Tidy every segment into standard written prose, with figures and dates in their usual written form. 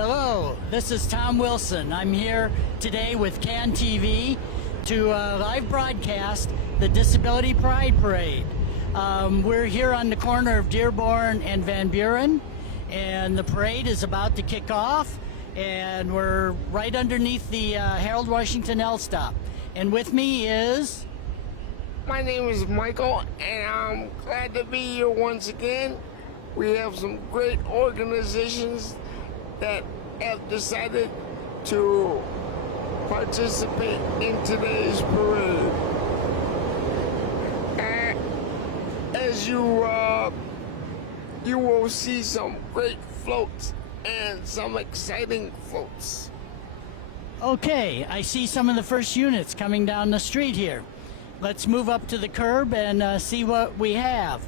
Hello, this is Tom Wilson. I'm here today with CAN TV to live broadcast the Disability Pride Parade. We're here on the corner of Dearborn and Van Buren, and the parade is about to kick off, and we're right underneath the Harold Washington L stop. And with me is... My name is Michael, and I'm glad to be here once again. We have some great organizations that have decided to participate in today's parade. And as you will see some great floats and some exciting floats. Okay, I see some of the first units coming down the street here. Let's move up to the curb and see what we have.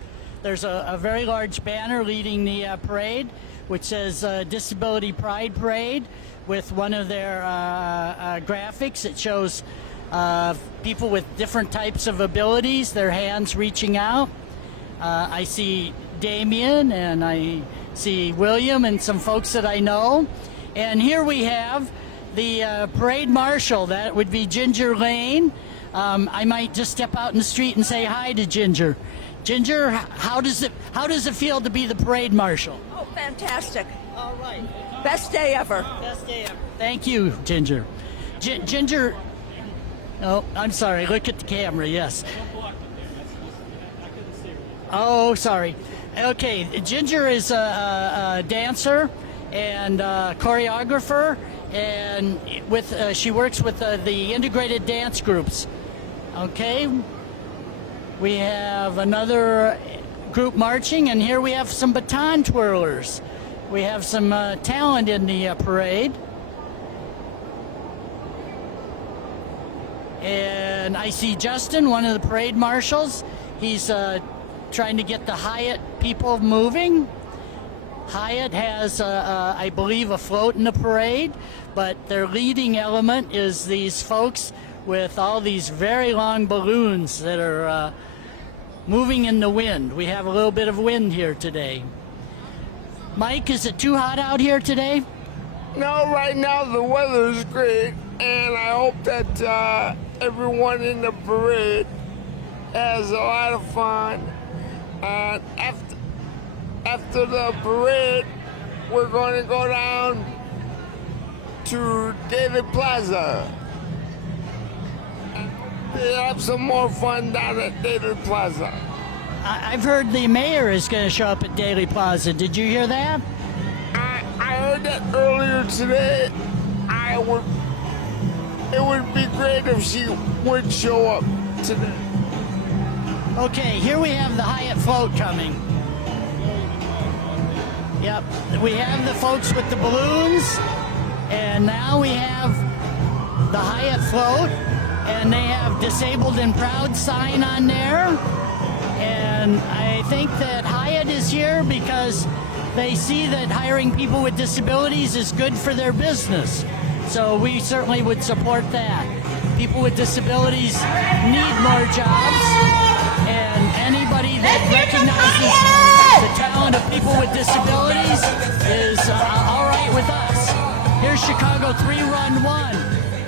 There's a very large banner leading the parade, which says Disability Pride Parade, with one of their graphics. It shows people with different types of abilities, their hands reaching out. I see Damien, and I see William, and some folks that I know. And here we have the parade marshal. That would be Ginger Lane. I might just step out in the street and say hi to Ginger. Ginger, how does it feel to be the parade marshal? Oh, fantastic. All right. Best day ever. Best day ever. Thank you, Ginger. Ginger, oh, I'm sorry. Look at the camera, yes. Oh, sorry. Okay, Ginger is a dancer and choreographer, and she works with the integrated dance groups. Okay. We have another group marching, and here we have some baton twirlers. We have some talent in the parade. And I see Justin, one of the parade marshals. He's trying to get the Hyatt people moving. Hyatt has, I believe, a float in the parade, but their leading element is these folks with all these very long balloons that are moving in the wind. We have a little bit of wind here today. Mike, is it too hot out here today? No, right now the weather is great, and I hope that everyone in the parade has a lot of fun. And after the parade, we're going to go down to Daily Plaza. They have some more fun down at Daily Plaza. I've heard the mayor is going to show up at Daily Plaza. Did you hear that? I heard that earlier today. It would be great if she would show up today. Okay, here we have the Hyatt float coming. Yep, we have the folks with the balloons, and now we have the Hyatt float. And they have Disabled and Proud sign on there. And I think that Hyatt is here because they see that hiring people with disabilities is good for their business. So we certainly would support that. People with disabilities need more jobs, and anybody that recognizes the talent of people with disabilities is all right with us. Here's Chicago 311.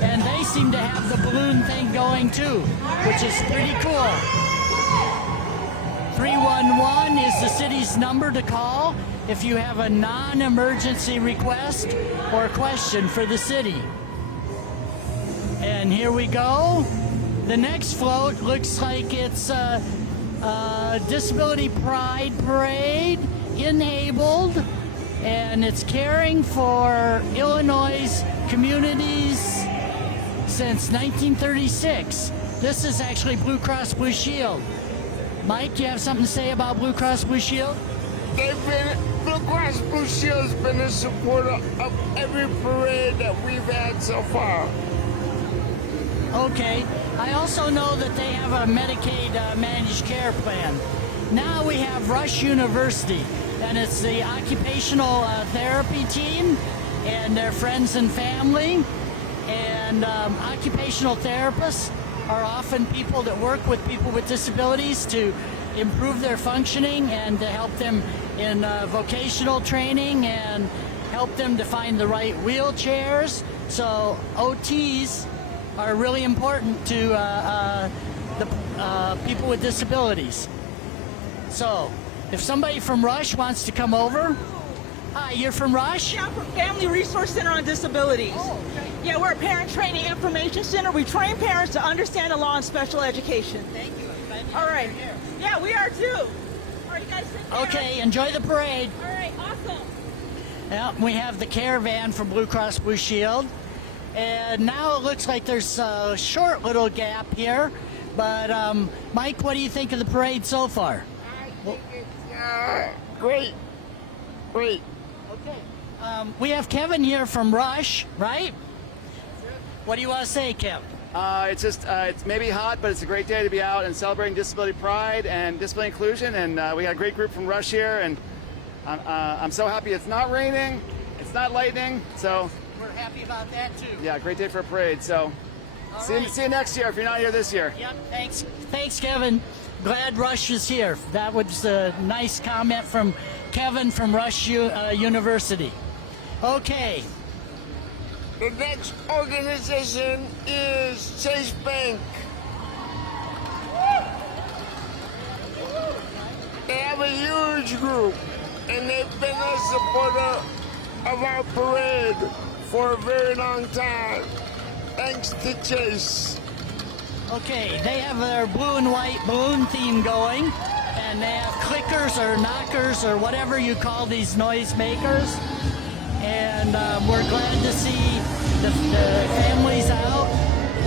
And they seem to have the balloon thing going too, which is pretty cool. 311 is the city's number to call if you have a non-emergency request or question for the city. And here we go. The next float looks like it's Disability Pride Parade, enabled, and it's caring for Illinois' communities since 1936. This is actually Blue Cross Blue Shield. Mike, you have something to say about Blue Cross Blue Shield? Blue Cross Blue Shield's been a supporter of every parade that we've had so far. Okay. I also know that they have a Medicaid managed care plan. Now we have Rush University, and it's the occupational therapy team and their friends and family. And occupational therapists are often people that work with people with disabilities to improve their functioning and to help them in vocational training and help them to find the right wheelchairs. So OTs are really important to the people with disabilities. So if somebody from Rush wants to come over. Hi, you're from Rush? Yeah, I'm from Family Resource Center on Disabilities. Oh, okay. Yeah, we're a parent training information center. We train parents to understand the law in special education. Thank you. All right. Yeah, we are too. All right, you guys take care. Okay, enjoy the parade. All right, awesome. Yeah, we have the caravan from Blue Cross Blue Shield. And now it looks like there's a short little gap here. But Mike, what do you think of the parade so far? I think it's great. Great. Okay. We have Kevin here from Rush, right? What do you want to say, Kev? It's maybe hot, but it's a great day to be out and celebrating disability pride and disability inclusion. And we got a great group from Rush here, and I'm so happy it's not raining, it's not lightning. So We're happy about that too. yeah, great day for a parade. So see you next year if you're not here this year. Yep. Thanks, Kevin. Glad Rush is here. That was a nice comment from Kevin from Rush University. Okay. The next organization is Chase Bank. They have a huge group, and they've been a supporter of our parade for a very long time. Thanks to Chase. Okay, they have their blue and white balloon theme going, and they have clickers or knockers or whatever you call these noise makers. And we're glad to see the families out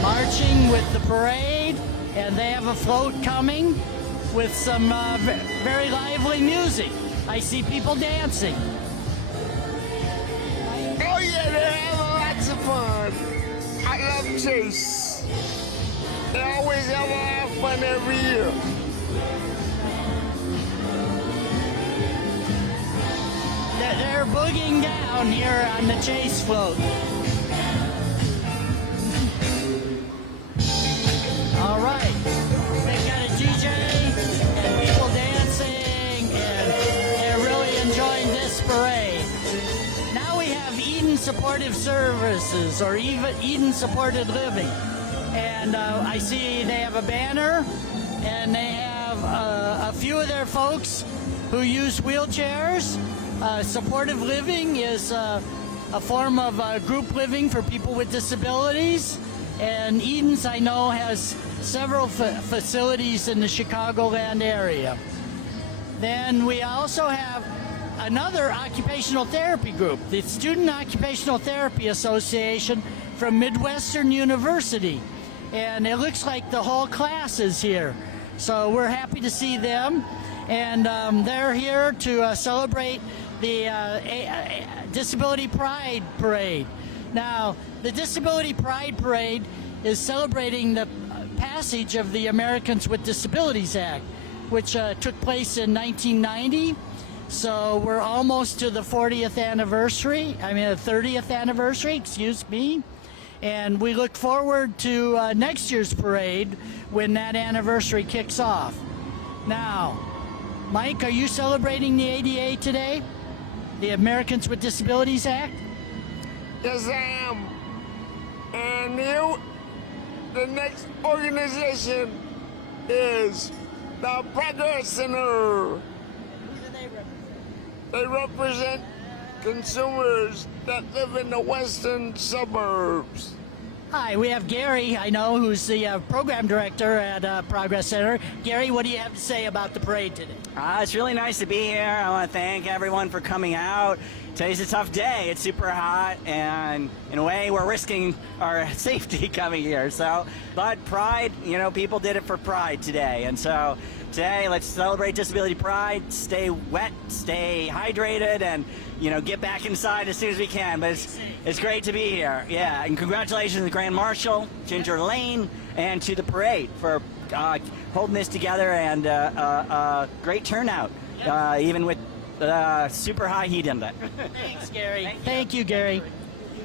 marching with the parade, and they have a float coming with some very lively music. I see people dancing. Oh yeah, they have lots of fun. I love Chase. They always have a lot of fun every year. They're boogieing down here on the Chase float. All right. They've got a DJ and people dancing, and they're really enjoying this parade. Now we have Eden Supportive Services, or even Eden Supported Living. And I see they have a banner, and they have a few of their folks who use wheelchairs. Supportive living is a form of group living for people with disabilities. And Eden's, I know, has several facilities in the Chicagoland area. Then we also have another occupational therapy group, the Student Occupational Therapy Association from Midwestern University. And it looks like the whole class is here. So we're happy to see them. And they're here to celebrate the Disability Pride Parade. Now, the Disability Pride Parade is celebrating the passage of the Americans with Disabilities Act, which took place in 1990. So we're almost to the 40th anniversary, the 30th anniversary, excuse me. And we look forward to next year's parade when that anniversary kicks off. Now, Mike, are you celebrating the ADA today? The Americans with Disabilities Act? Yes, I am. And the next organization is the Progress Center. Who do they represent? They represent consumers that live in the western suburbs. Hi, we have Gary, I know, who's the program director at Progress Center. Gary, what do you have to say about the parade today? It's really nice to be here. I want to thank everyone for coming out. Today's a tough day. It's super hot, and in a way, we're risking our safety coming here. But pride, people did it for pride today. And so today, let's celebrate disability pride, stay wet, stay hydrated, and, get back inside as soon as we can. But it's great to be here. Yeah, and congratulations to Grand Marshal, Ginger Lane, and to the parade for holding this together, and great turnout, even with super high heat index. Thanks, Gary. Thank you, Gary.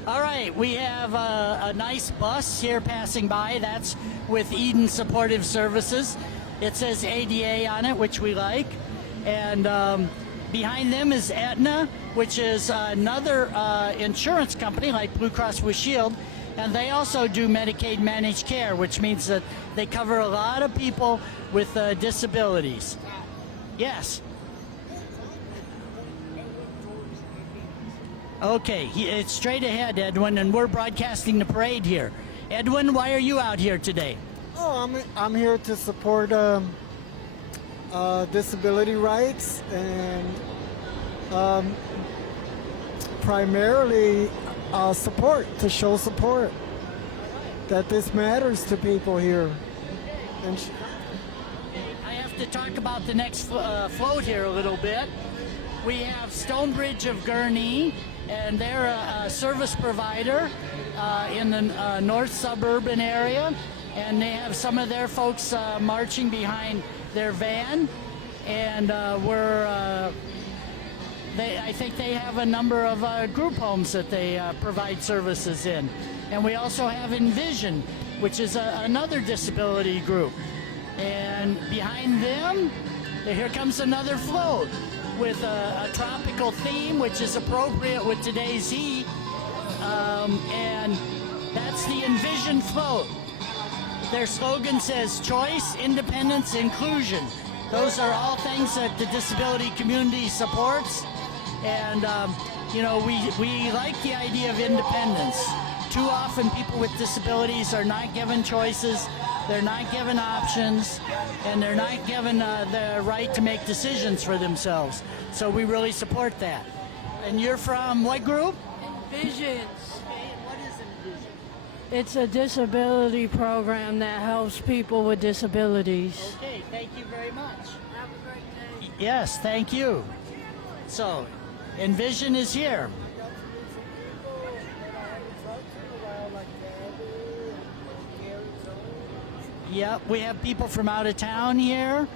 All right, we have a nice bus here passing by. That's with Eden Supportive Services. It says ADA on it, which we like. And Behind them is Aetna, which is another insurance company like Blue Cross Blue Shield, and they also do Medicaid managed care, which means that they cover a lot of people with disabilities. Yes. Okay, it's straight ahead, Edwin, and we're broadcasting the parade here. Edwin, why are you out here today? Oh, I'm here to support disability rights and primarily to show support that this matters to people here. And I have to talk about the next float here a little bit. We have Stonebridge of Gurnee, and they're a service provider in the north suburban area, and they have some of their folks marching behind their van, and I think they have a number of group homes that they provide services in. And we also have Envision, which is another disability group. And behind them, here comes another float with a tropical theme, which is appropriate with today's heat. And that's the Envision Float. Their slogan says choice, independence, inclusion. Those are all things that the disability community supports. And, we like the idea of independence. Too often people with disabilities are not given choices, they're not given options, and they're not given the right to make decisions for themselves. So we really support that. And you're from what group? Envision. What is Envision? It's a disability program that helps people with disabilities. Okay, thank you very much. Have a great day. Yes, thank you. So, Envision is here. Yep, we have people from out of town here.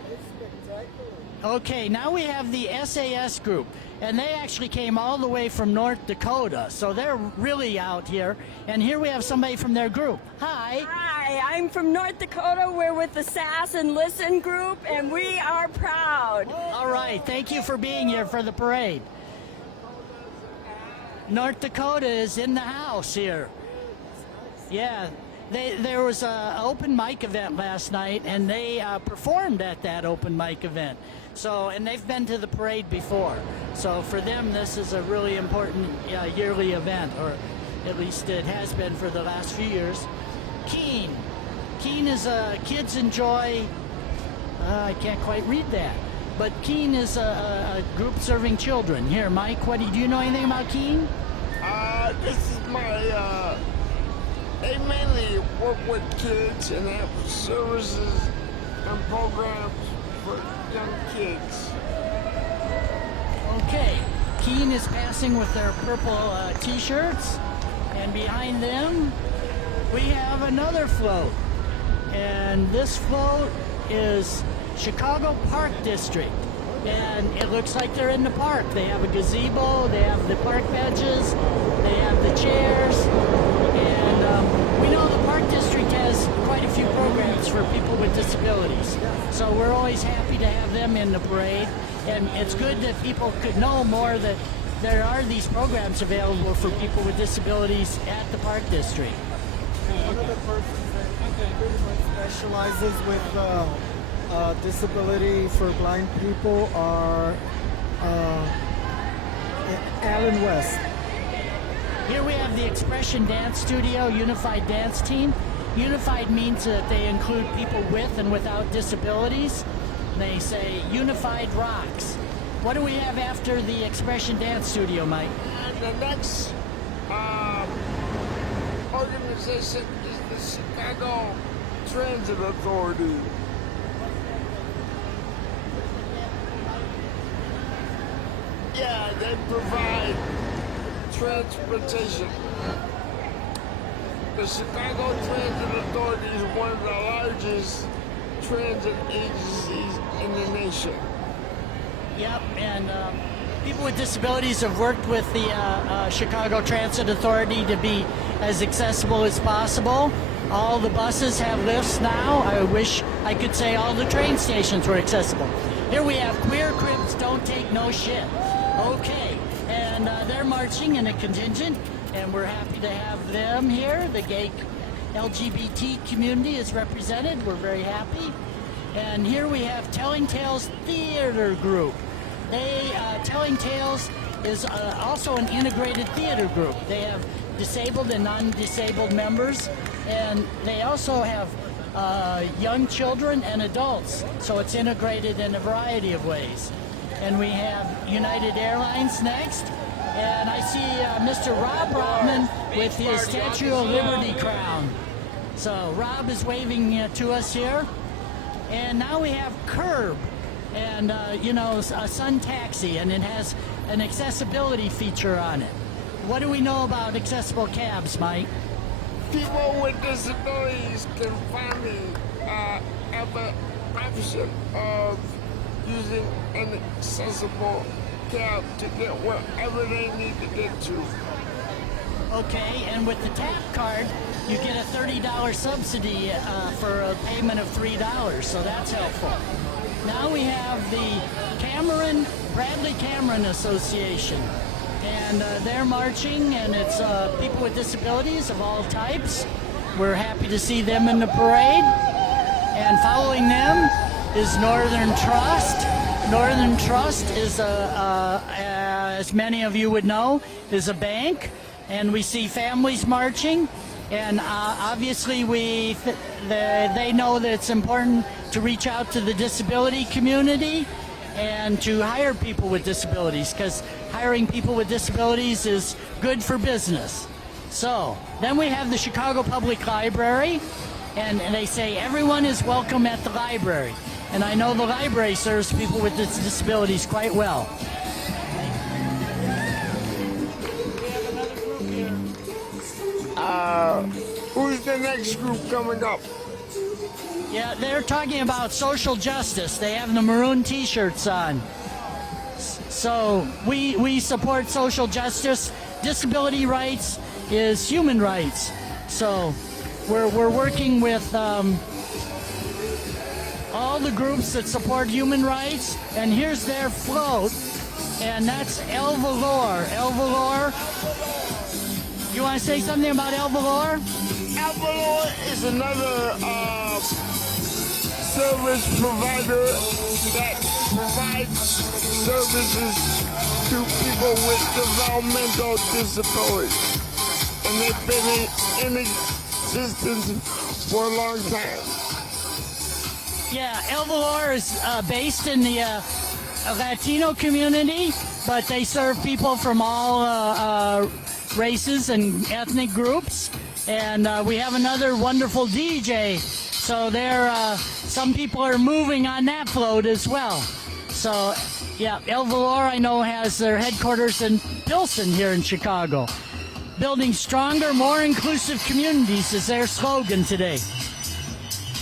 Okay, now we have the Sas Group, and they actually came all the way from North Dakota, so they're really out here. And here we have somebody from their group. Hi. Hi, I'm from North Dakota. We're with the Sas and Listen group, and we are proud. All right, thank you for being here for the parade. North Dakota is in the house here. Yeah, there was an open mic event last night, and they performed at that open mic event. So, and they've been to the parade before. So for them, this is a really important yearly event, or at least it has been for the last few years. Keen. Keen is Kids Enjoy, I can't quite read that. But Keen is a group serving children. Here, Mike, do you know anything about Keen? This is my, they mainly work with kids and have services and programs for young kids. Okay, Keen is passing with their purple t-shirts, and behind them we have another float. And this float is Chicago Park District, and it looks like they're in the park. They have a gazebo, they have the park benches, they have the chairs, and we know the Park District has quite a few programs for people with disabilities. So we're always happy to have them in the parade, and it's good that people could know more that there are these programs available for people with disabilities at the Park District. one of the persons that pretty much specializes with disability for blind people are Alan West. Here we have the Expression Dance Studio Unified Dance Team. Unified means that they include people with and without disabilities. They say Unified Rocks. What do we have after the Expression Dance Studio, Mike? And the next organization is the Chicago Transit Authority. Yeah, they provide transportation. The Chicago Transit Authority is one of the largest transit agencies in the nation. Yep, and people with disabilities have worked with the Chicago Transit Authority to be as accessible as possible. All the buses have lifts now. I wish I could say all the train stations were accessible. Here we have Queer Cribs Don't Take No Shit. Okay, and they're marching in a contingent, and we're happy to have them here. The gay LGBT community is represented. We're very happy. And here we have Telling Tales Theater Group. Telling Tales is also an integrated theater group. They have disabled and non-disabled members, and they also have young children and adults, so it's integrated in a variety of ways. And we have United Airlines next, and I see Mr. Rob Rodman with his Statue of Liberty crown. So Rob is waving to us here. And now we have Curb, and a Sun Taxi, and it has an accessibility feature on it. What do we know about accessible cabs, Mike? People with disabilities can finally have an option of using an accessible cab to get wherever they need to get to. Okay, and with the TAP card, you get a $30 subsidy for a payment of $3, so that's helpful. Now we have the Bradley Cameron Association, and they're marching, and it's people with disabilities of all types. We're happy to see them in the parade. And following them is Northern Trust. Northern Trust is, as many of you would know, is a bank, and we see families marching. And obviously they know that it's important to reach out to the disability community and to hire people with disabilities, because hiring people with disabilities is good for business. So then we have the Chicago Public Library, and they say everyone is welcome at the library. And I know the library serves people with disabilities quite well. Who's the next group coming up? Yeah, they're talking about social justice. They have the maroon t-shirts on. So we support social justice. Disability rights is human rights. So we're working with all the groups that support human rights. And here's their float, and that's El Valor. El Valor. You want to say something about El Valor? El Valor is another service provider that provides services to people with developmental disabilities. And they've been in existence for a long time. Yeah, El Valor is based in the Latino community, but they serve people from all races and ethnic groups. And we have another wonderful DJ. So some people are moving on that float as well. So yeah, El Valor I know has their headquarters in Pilsen here in Chicago. Building stronger, more inclusive communities is their slogan today.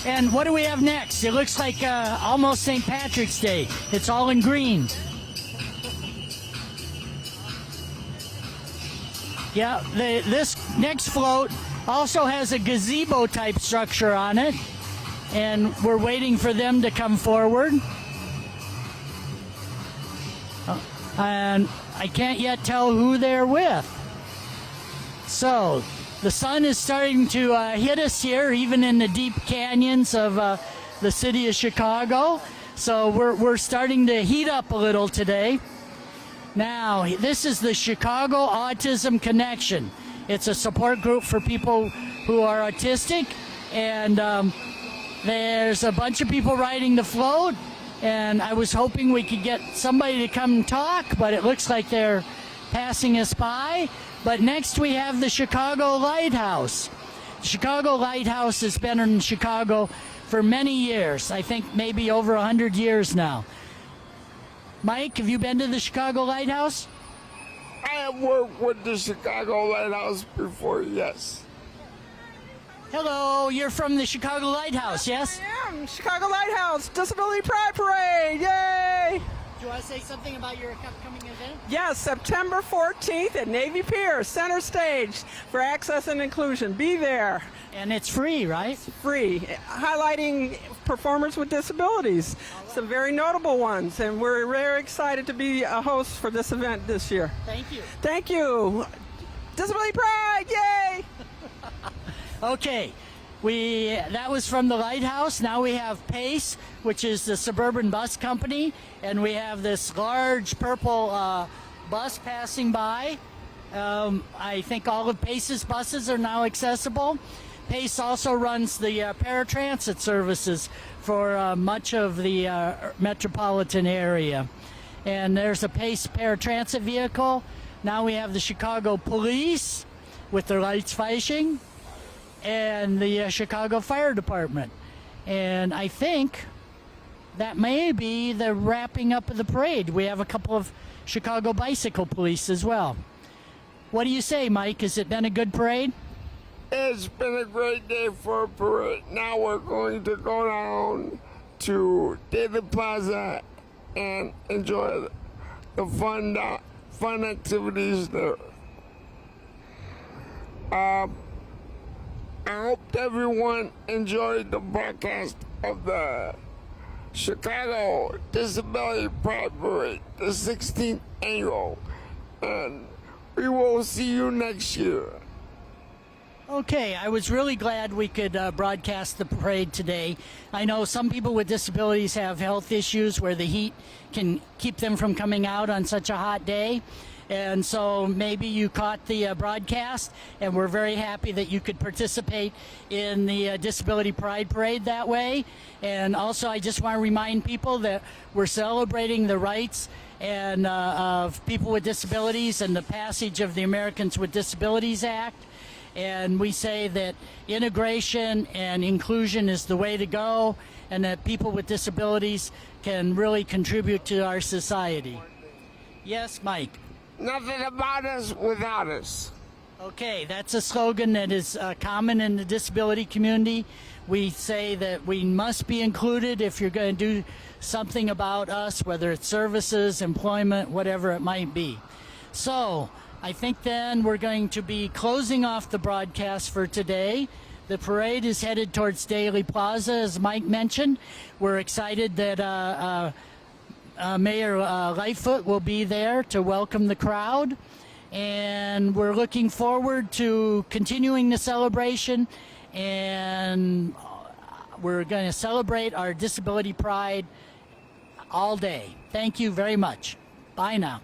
And what do we have next? It looks like almost St. Patrick's Day. It's all in green. Yeah, this next float also has a gazebo type structure on it, and we're waiting for them to come forward. And I can't yet tell who they're with. So the sun is starting to hit us here, even in the deep canyons of the city of Chicago. So we're starting to heat up a little today. Now, this is the Chicago Autism Connection. It's a support group for people who are autistic, and there's a bunch of people riding the float, and I was hoping we could get somebody to come talk, but it looks like they're passing us by. But next we have the Chicago Lighthouse. Chicago Lighthouse has been in Chicago for many years. I think maybe over 100 years now. Mike, have you been to the Chicago Lighthouse? I have worked with the Chicago Lighthouse before, yes. Hello, you're from the Chicago Lighthouse, yes? I am. Chicago Lighthouse Disability Pride Parade. Yay! Do you want to say something about your upcoming event? Yes, September 14th at Navy Pier, center stage for access and inclusion. Be there. And it's free, right? Free. Highlighting performers with disabilities, some very notable ones, and we're very excited to be a host for this event this year. Thank you. Thank you. Disability Pride, yay! Okay, that was from the Lighthouse. Now we have Pace, which is the suburban bus company, and we have this large purple bus passing by. I think all of Pace's buses are now accessible. Pace also runs the paratransit services for much of the metropolitan area. And there's a Pace paratransit vehicle. Now we have the Chicago Police with their lights flashing, and the Chicago Fire Department. And I think that may be the wrapping up of the parade. We have a couple of Chicago Bicycle Police as well. What do you say, Mike? Has it been a good parade? It's been a great day for a parade. Now we're going to go down to Daily Plaza and enjoy the fun activities there. I hope everyone enjoyed the broadcast of the Chicago Disability Pride Parade, the 16th annual, and we will see you next year. Okay, I was really glad we could broadcast the parade today. I know some people with disabilities have health issues where the heat can keep them from coming out on such a hot day. And so maybe you caught the broadcast, and we're very happy that you could participate in the Disability Pride Parade that way. And also, I just want to remind people that we're celebrating the rights and of people with disabilities and the passage of the Americans with Disabilities Act. And we say that integration and inclusion is the way to go, and that people with disabilities can really contribute to our society. Yes, Mike? Nothing about us without us. Okay, that's a slogan that is common in the disability community. We say that we must be included if you're going to do something about us, whether it's services, employment, whatever it might be. So, I think then we're going to be closing off the broadcast for today. The parade is headed towards Daly Plaza, as Mike mentioned. We're excited that Mayor Lightfoot will be there to welcome the crowd. And we're looking forward to continuing the celebration. And we're going to celebrate our disability pride all day. Thank you very much. Bye now.